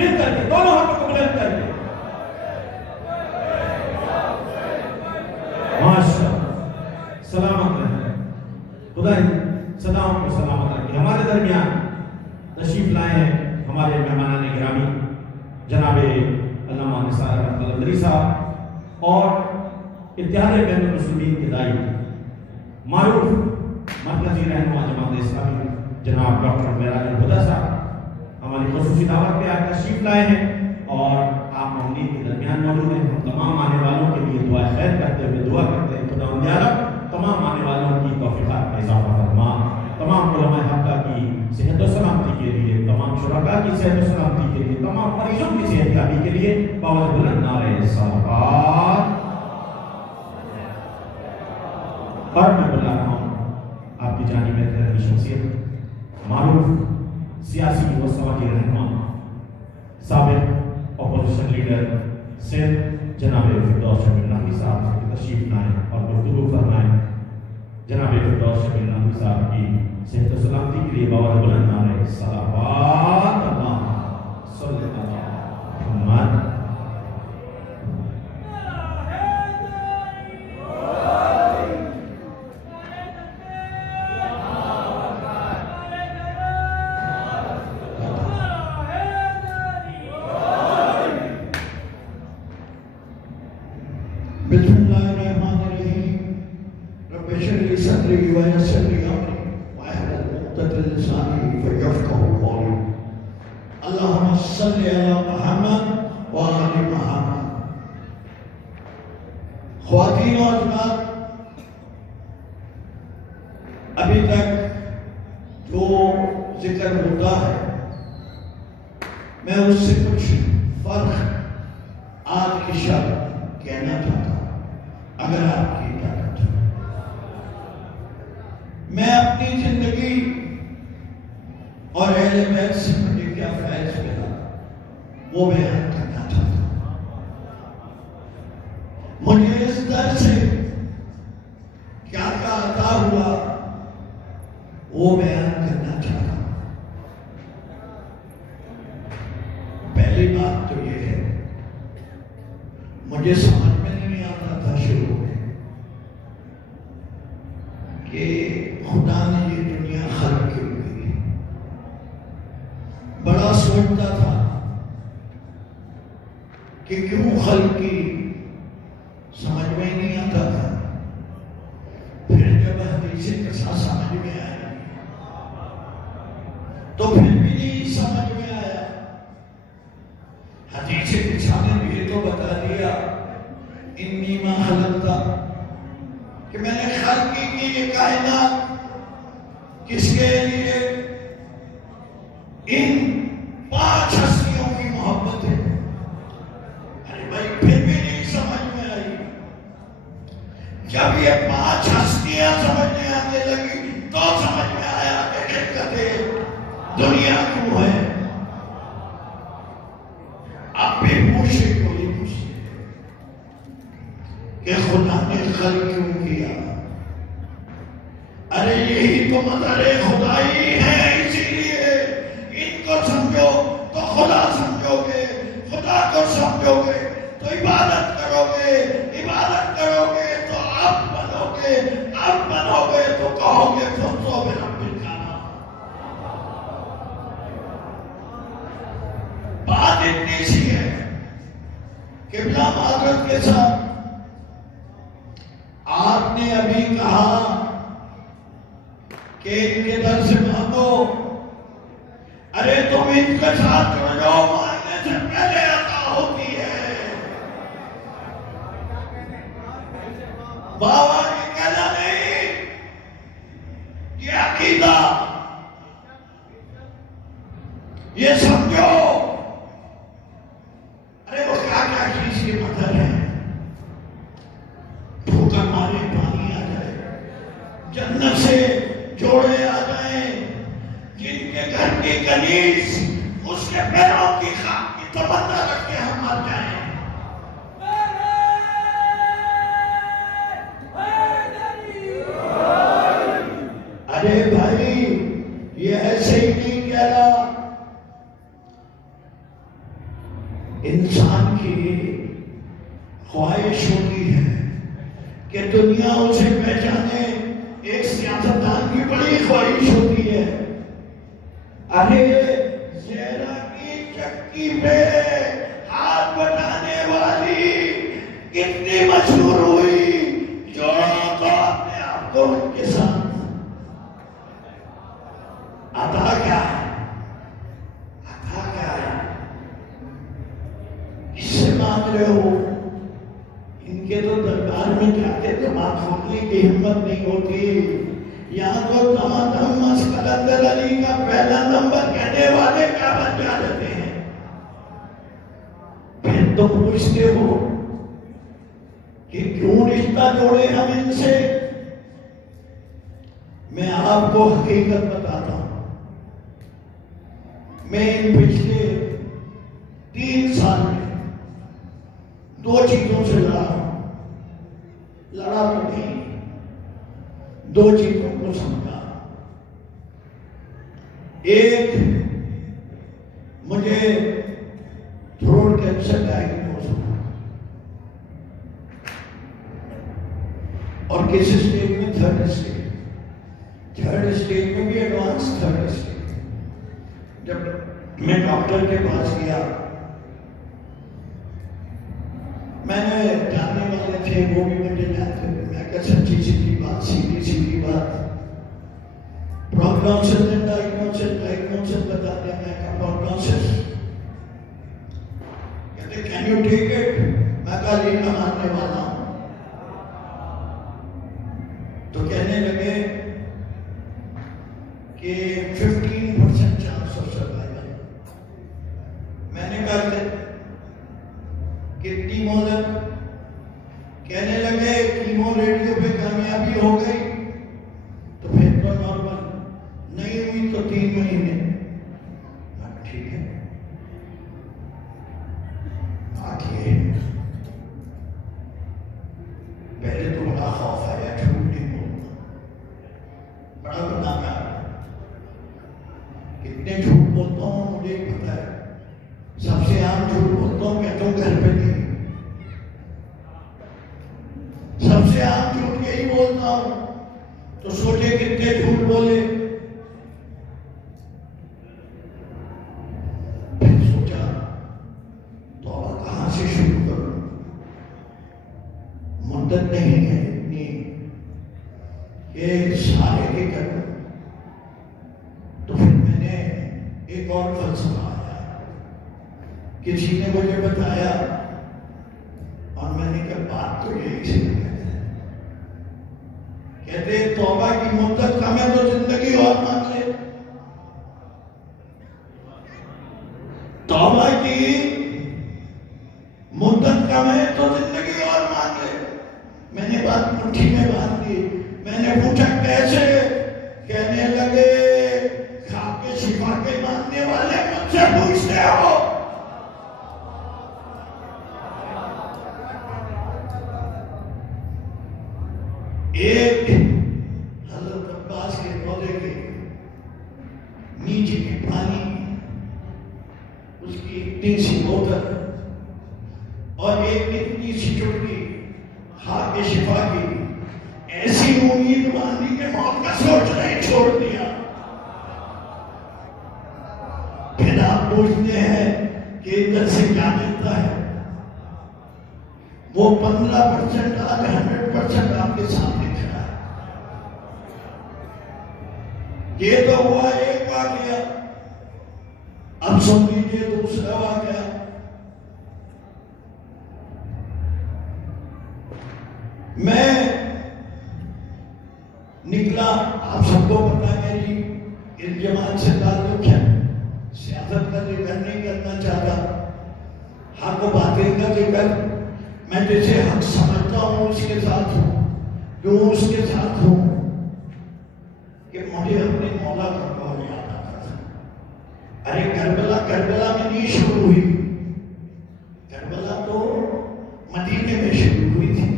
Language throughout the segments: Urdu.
مل کر کے دونوں ہاتھوں کو بلند کر کے ماشاءاللہ سلامت رہے خدا سلام کو سلامت رکھے. ہمارے درمیان تشریف لائے ہیں ہمارے مہمانان گرامی جناب علامہ نثار احمد قلندری صاحب اور اتحاد بین المسلمین کے داعی معروف مرکزی رہنما جماعت اسلامی جناب ڈاکٹر معراج الہدیٰ صاحب ہماری خصوصی دعوت پہ آج تشریف لائے ہیں اور آپ مومنین کے درمیان موجود ہیں. ہم تمام آنے والوں کے لیے دعا خیر کرتے ہوئے دعا کرتے ہیں خدا یارب تمام آنے والوں کی توفیقات میں اضافہ فرما, تمام علماء حقہ کی صحت و سلامتی کے لیے, تمام شرکاء کی صحت و سلامتی کے لیے, تمام مریضوں کی صحت یابی کے لیے باوجود بلند نعرہ صلوات. اور میں بلا رہا ہوں آپ کی جانب میں کی شخصیت معروف سیاسی و سماجی رہنما سابق اپوزیشن لیڈر سندھ جناب فردوس شبیر نقوی صاحب تشریف لائیں اور گفتگو فرمائیں. جناب فردوس شبیر نقوی صاحب کی صحت و سلامتی کے لیے باوجود بلند نعرہ صلوات. اللہ صلی اللہ محمد. بسم اللہ الرحمن الرحیم. رب اشرح لي صدری ويسر لي امری واحلل عقدۃ من لسانی فیفقهوا قولی. اللهم صل علی محمد وعلى آل محمد. خواتین و حضرات, ابھی تک جو ذکر ہوتا ہے میں اس سے کچھ فرق آج کی شب کہنا چاہتا ہوں اگر آپ کی اجازت ہو. میں اپنی زندگی اور اہل بیت سے مجھے کیا فیض ملا وہ بیان کرنا چاہتا ہوں. مجھے اس در سے کیا کیا عطا ہوا وہ بیان کرنا چاہتا ہوں. پہلی بات تو یہ ہے مجھے سمجھ میں نہیں آتا تھا شروع میں کہ خدا نے یہ دنیا خلق کیوں کی. بڑا سوچتا تھا کہ کیوں خلق کی, سمجھ میں ہی نہیں آتا تھا. پھر جب حدیث قصہ سمجھ میں آیا تو پھر بھی نہیں سمجھ میں آیا. حدیث قصہ نے بھی تو بتا دیا انی ما خلقتا کہ میں نے خلق کی یہ کائنات کس کے لیے, ان 5 ہستیوں کی محبت ہے. ارے بھائی پھر بھی نہیں سمجھ میں آئی. جب یہ 5 ہستیاں سمجھنے آنے لگی تو سمجھ میں آیا کہ حقیقت دنیا کیوں ہے. اب بھی پوچھے کوئی پوچھے کہ خدا نے خلق کیوں کیا. ارے یہی تو مظہر خدائی ہے, اسی لیے ان کو سمجھو تو خدا سمجھو گے, خدا کو سمجھو گے تو عبادت کرو گے, عبادت کرو گے تو اب بنو گے, اب بنو گے تو کہو گے فوزو برب الکعبہ. بات اتنی سی ہے کہ بلا معذرت کے ساتھ آپ نے ابھی کہا کہ ان کے در سے مانگو. ارے تم ان کے ساتھ جڑ جاؤ, مانگنے سے پہلے عطا ہوتی ہے. بابا یہ کہنا نہیں, یہ عقیدہ, یہ سمجھو. ارے وہ کیا کیا چیز کی مدد ہے. بھوکا مارے پانی آ جائے, جنت سے جوڑے آ جائیں, جن کے گھر کی کنیز اس کے پیروں کی خاک کی تمنا رکھ کے ہم مر جائیں. ارے بھائی یہ ایسے ہی نہیں کہہ رہا. کی خواہش ہوتی ہے کہ دنیا اسے پہچانے. ایک سیاستدان کی بڑی خواہش ہوتی ہے ارے زہرا کی چکی پہ ہاتھ بٹانے والی کتنی مشہور ہوئی جوڑوں کو اپنے آپ کو ان کے ساتھ. عطا کیا ہے؟ عطا کیا ہے؟ کس سے مانگ رہے ہو؟ ان کے تو دربار میں جا کے دماغ کھولنے کی ہمت نہیں ہوتی. یہاں تو تمام مسکلندر علی کا پہلا نمبر کہنے والے کیا بن جاتے ہیں. پھر تو پوچھتے ہو کہ کیوں رشتہ جوڑے ہم ان سے. میں آپ کو حقیقت بتاتا ہوں. میں ان پچھلے 3 سال میں 2 چیزوں سے لڑا ہوں. لڑا تو نہیں، 2 چیزوں کو سمجھا. ایک، مجھے تھروٹ کینسر ڈائگنوز ہوا اور کس اسٹیج میں؟ 3rd stage. 3rd اسٹیج میں بھی ایڈوانس 3rd اسٹیج. جب میں ڈاکٹر کے پاس گیا، میں نے جاننے والے تھے وہ بھی مجھے جانتے تھے. میں کہا سچی سیدھی بات، سیدھی سیدھی بات، پروگنوسس اینڈ ڈائگنوسس بتا دیا. میں کہا پروگنوسس. کہتے کین یو ٹیک اٹ؟ میں کہا یہ میں ماننے والا ہوں. تو کہنے لگے کہ 15% چانس آف سروائیول. میں نے کہا کتنی مہلت؟ کہنے لگے کیمو ریڈیو پہ کامیابی ہو گئی تو پھر تو نارمل، نہیں ہوئی تو 3 مہینے. ٹھیک ہے. آگے پہلے تو بڑا خوف آیا، جھوٹ نہیں بولنا، بڑا بدنام ہے. کتنے جھوٹ بولتا ہوں مجھے پتا ہے. سب سے عام جھوٹ بولتا ہوں، کہتا ہوں گھر پہ نہیں. سب سے عام جھوٹ یہی بولتا ہوں. تو سوچے کتنے جھوٹ بولے. پھر سوچا توبہ کہاں سے شروع کروں. مدت نہیں ہے اتنی کہ سارے کے کروں. تو پھر میں نے ایک اور فلسفہ آیا، کسی نے مجھے بتایا اور میں نے کہا بات تو یہی سے کہتے توبہ کی مدت کم ہے تو زندگی اور مانگ لے. توبہ کی مدت کم ہے تو زندگی اور مانگ لے. میں نے بات مٹھی میں باندھ دی. میں نے پوچھا کیسے؟ کہنے لگے کھا کے شفا کے ماننے والے مجھ سے پوچھتے ہو. ایک حضرت عباس کے روضے کے نیچے کے پانی، اس کی اتنی سی بوتل اور ایک اتنی سی چٹکی کھا کے شفا کی. ایسی امید باندھی کہ موت کا سوچنا ہی چھوڑ دیا. پھر آپ پوچھتے ہیں کہ ادھر سے کیا ملتا ہے. وہ 15% آج 100% آپ کے سامنے کھڑا ہے. یہ تو ہوا ایک واقعہ. اب سن لیجیے دوسرا واقعہ. میں نکلا، آپ سب کو پتا ہے جی اس جماعت سے تعلق ہے. سیاست کا ذکر نہیں کرنا چاہتا، حق و باطل کا ذکر. میں جسے حق سمجھتا ہوں اس کے ساتھ ہوں. کیوں اس کے ساتھ ہوں؟ کہ مجھے اپنے مولا کا قول یاد آتا تھا. ارے کربلا میں نہیں شروع ہوئی. کربلا تو مدینے میں شروع ہوئی تھی.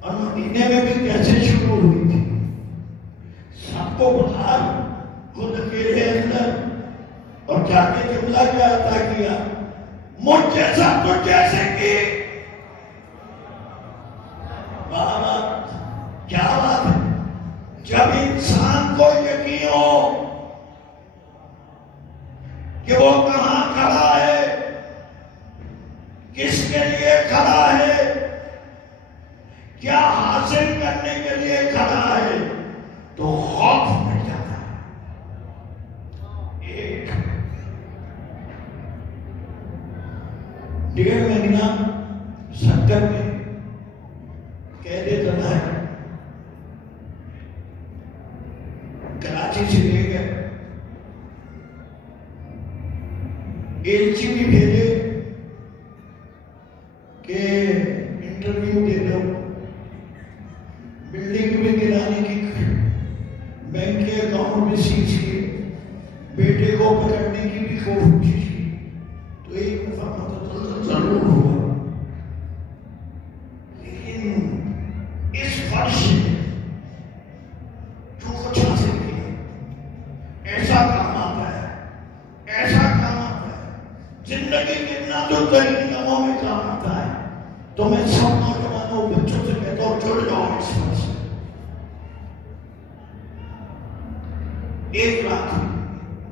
اور مدینے میں بھی کیسے شروع ہوئی تھی؟ سب کو باہر، خود اکیلے اندر. اور جا کے جملہ کیا عطا کیا؟ مجھ جیسا تجھ جیسے کی. بابا کیا بات ہے. جب انسان کو یقین ہو کہ وہ کہاں کھڑا ہے, کس کے لیے کھڑا ہے, کیا حاصل کرنے کے لیے کھڑا ہے, تو خوف مٹ جاتا ہے. ایک 1.5 مہینہ سکر میں قید کرنا ہے. کراچی سے لے گئے, ایلچی بھی بھیجے کہ انٹرویو دے دو, بلڈنگ میں گرانے کی, بینک کے اکاؤنٹ میں سیز کیے, بیٹے کو پکڑنے کی بھی کوشش کی, تو ایک دفعہ متسلسل ضرور ہوا. لیکن اس فرش میں جو کچھ حاصل کیا, ایسا کام آتا ہے, ایسا کام آتا ہے زندگی کے نادرترین کاموں میں کام آتا ہے. تو میں سب نوجوانوں بچوں سے کہتا ہوں جڑ جاؤ اس فرش سے. 1 رات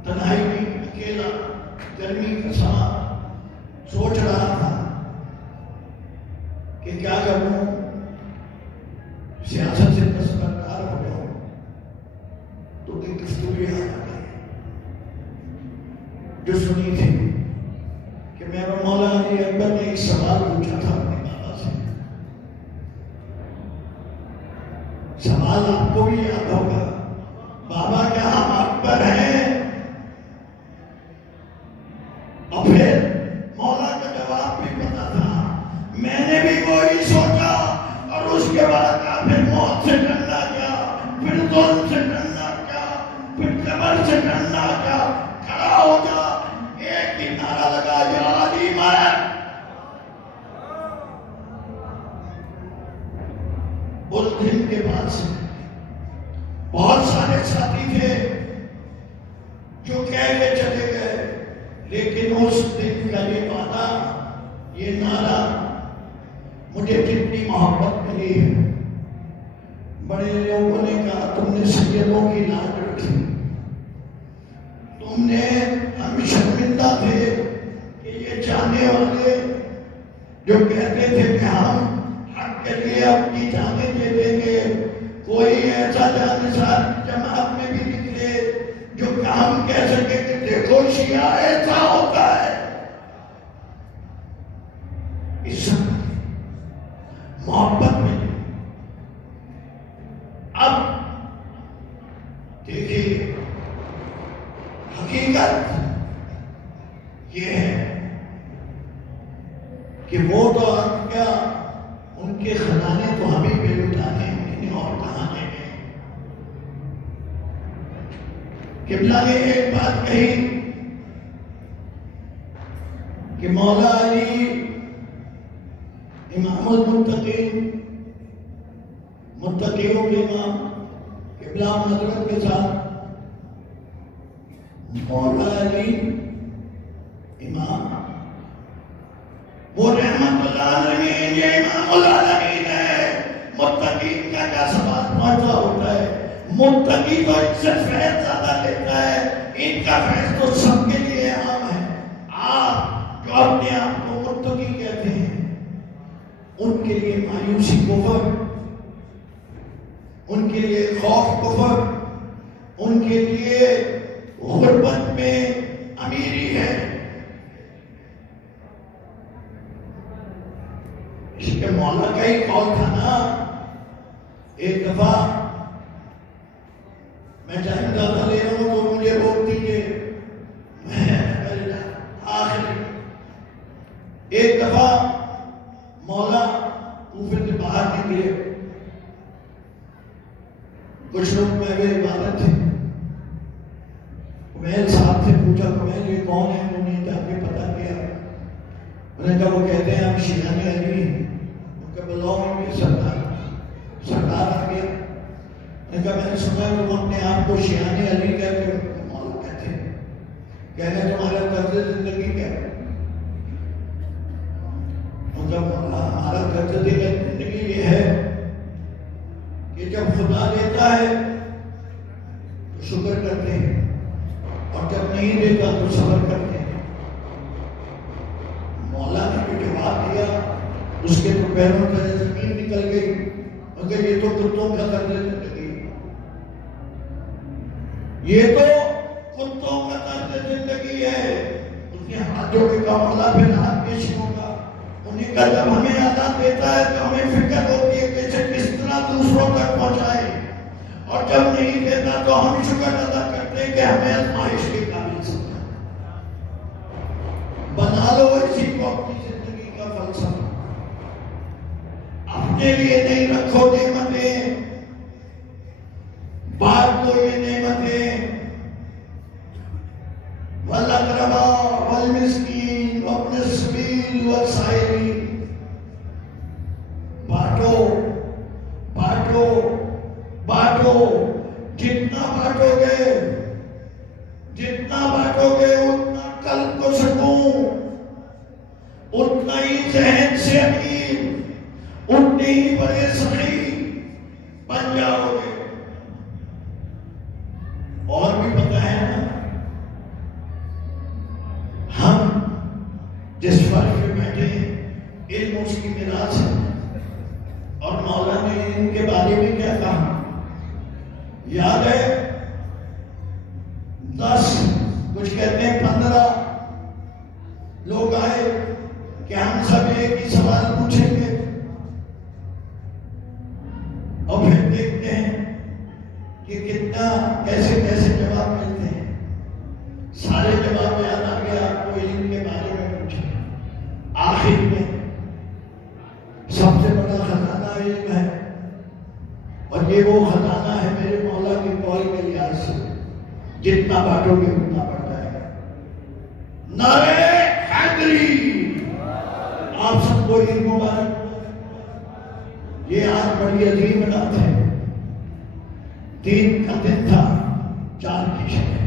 تنہائی میں اکیلا, گرمی کا سما, سوچ رہا تھا کہ کیا کروں, سیاست سے دستبردار ہو جاؤں. تو ایک گفتگو یاد آ گئی جو سنی تھی کہ میرا مولا علی اکبر نے ایک سوال پوچھا تھا اپنے بابا سے. سوال آپ کو بھی یاد ہوگا, بابا کیا ہم اکبر ہیں؟ اور پھر مولا کا جواب بھی پتا تھا, میں نے بھی وہی سوچا, اور اس کے بعد پھر موت سے ڈرنا کیا, پھر ظلم سے ڈرنا کیا, پھر جبر سے ڈرنا کیا, کھڑا ہو جا, ایک ہی نعرہ لگا, یا علی مرد. اس دن کے بعد سے بہت سارے ساتھی تھے جو کہہ کے چلے گئے, لیکن اس دن کا یہ وعدہ, یہ نعرہ مجھے کتنی محبت ملی ہے. بڑے لوگوں نے کہا تم نے سیدوں کی لاج رکھی, تم نے, ہم شرمندہ تھے کہ یہ جانے والے جو کہتے تھے کہ ہم حق کے لیے اپنی جانیں دے دیں گے, کوئی ایسا جانشار جماعت میں بھی نکلے جو ہم کہہ سکے کہ دیکھو شیعہ ایسا ہوتا ہے. اس محبت میں اب دیکھیے حقیقت یہ ہے کہ وہ تو کیا, ان کے خزانے تو ہمیں بے لٹانے ہیں, اور کہاں لے گئے. قبلہ نے ایک بات کہی کہ مولا علی امام المتقین, متقیوں کے امام, قبلہ حضرت کے ساتھ مولا علی امام, وہ رحمت اللہ علیہ, یہ امام العالمین ہے. متقین کا کیا سوال پہنچا ہوتا ہے, متقی تو ان سے فیض زیادہ لیتا ہے, ان کا فیض تو سب کے لیے عام ہے. آپ جو اپنے آپ کو متقی کہتے ہیں, ان کے لیے مایوسی کفر, ان کے لیے خوف کفر, ان کے لیے غربت میں امیری ہے. اس کے مولا کا ہی قول تھا نا. ایک دفعہ میں جائیں دادا لے رہا ہوں تو مجھے روک دیجیے, میں آخری ایک دفعہ مولا کوفے سے باہر نکلے, کچھ لوگ میں بھی عبادت تھے. کمیل صاحب سے پوچھا, کمیل یہ کون ہے؟ انہوں نے جا کے پتا کیا, انہوں نے کہا وہ کہتے ہیں ہم شیعہ علی ہیں. ان کا بلاؤ ان کے سردار آ گیا. میں نے سنا کہ وہ اپنے آپ کو شیعہ علی کہتے ہیں. مولا کہتے ہیں, کہنے تمہارا طرز زندگی کیا ہے؟ جب ہمارا درجہ زندگی یہ ہے کہ جب خدا دیتا ہے تو شکر کرتے ہیں اور جب نہیں دیتا تو صبر کرتے ہیں. مولا نے جو جواب دیا اس کے تو پیروں سے زمین نکل گئی مگر یہ تو کتوں کا طرز زندگی, یہ تو کتوں کا طرز زندگی ہے. اس نے ہاتھ جوڑے کا مولا پھر ہاتھ پیش ہوگا. انہیں کا جب ہمیں عادت دیتا ہے تو ہمیں فکر ہوتی ہے کہ اسے کس طرح دوسروں تک پہنچائے, اور جب نہیں دیتا تو ہم شکر ادا کرتے ہیں کہ ہمیں آزمائش کے قابل سمجھا. بنا لو اسی کو اپنی زندگی کا فلسفہ. اپنے لیے نہیں رکھو نعمتیں, بات تو یہ نعمتیں والاقربا والمسکین وابن السبیل والسائلین. بانٹو بانٹو بانٹو, جتنا بانٹو گے اتنا قلب کو سکون, اتنا ہی ذہن سے امین, اتنے ہی بڑے سخی بن جاؤ گے. اور بھی پتہ ہے نا, ہم جس فرق میں بیٹھے ہیں علم اس کی میراث ہے, اور مولا نے ان کے بارے میں کیا کہا یاد ہے؟ 10 کچھ کہتے ہیں 15 لوگ آئے کہ ہم سب ایک ہی سوال پوچھیں گے, اور پھر دیکھتے ہیں کہ کتنا کیسے جواب ملتے ہیں. سارے جواب یاد آ گیا, آپ کو علم کے بارے میں پوچھے. آخر میں سب سے بڑا خزانہ علم ہے, اور یہ وہ خزانہ ہے میرے مولا کے قول کے لحاظ سے, جتنا بانٹو گے اتنا بڑھتا ہے. نعرہ حیدری, آپ سب کو عید مبارک. یہ آج بڑی عظیم رات ہے, 3 کا دن تھا, 4 کی شب ہے.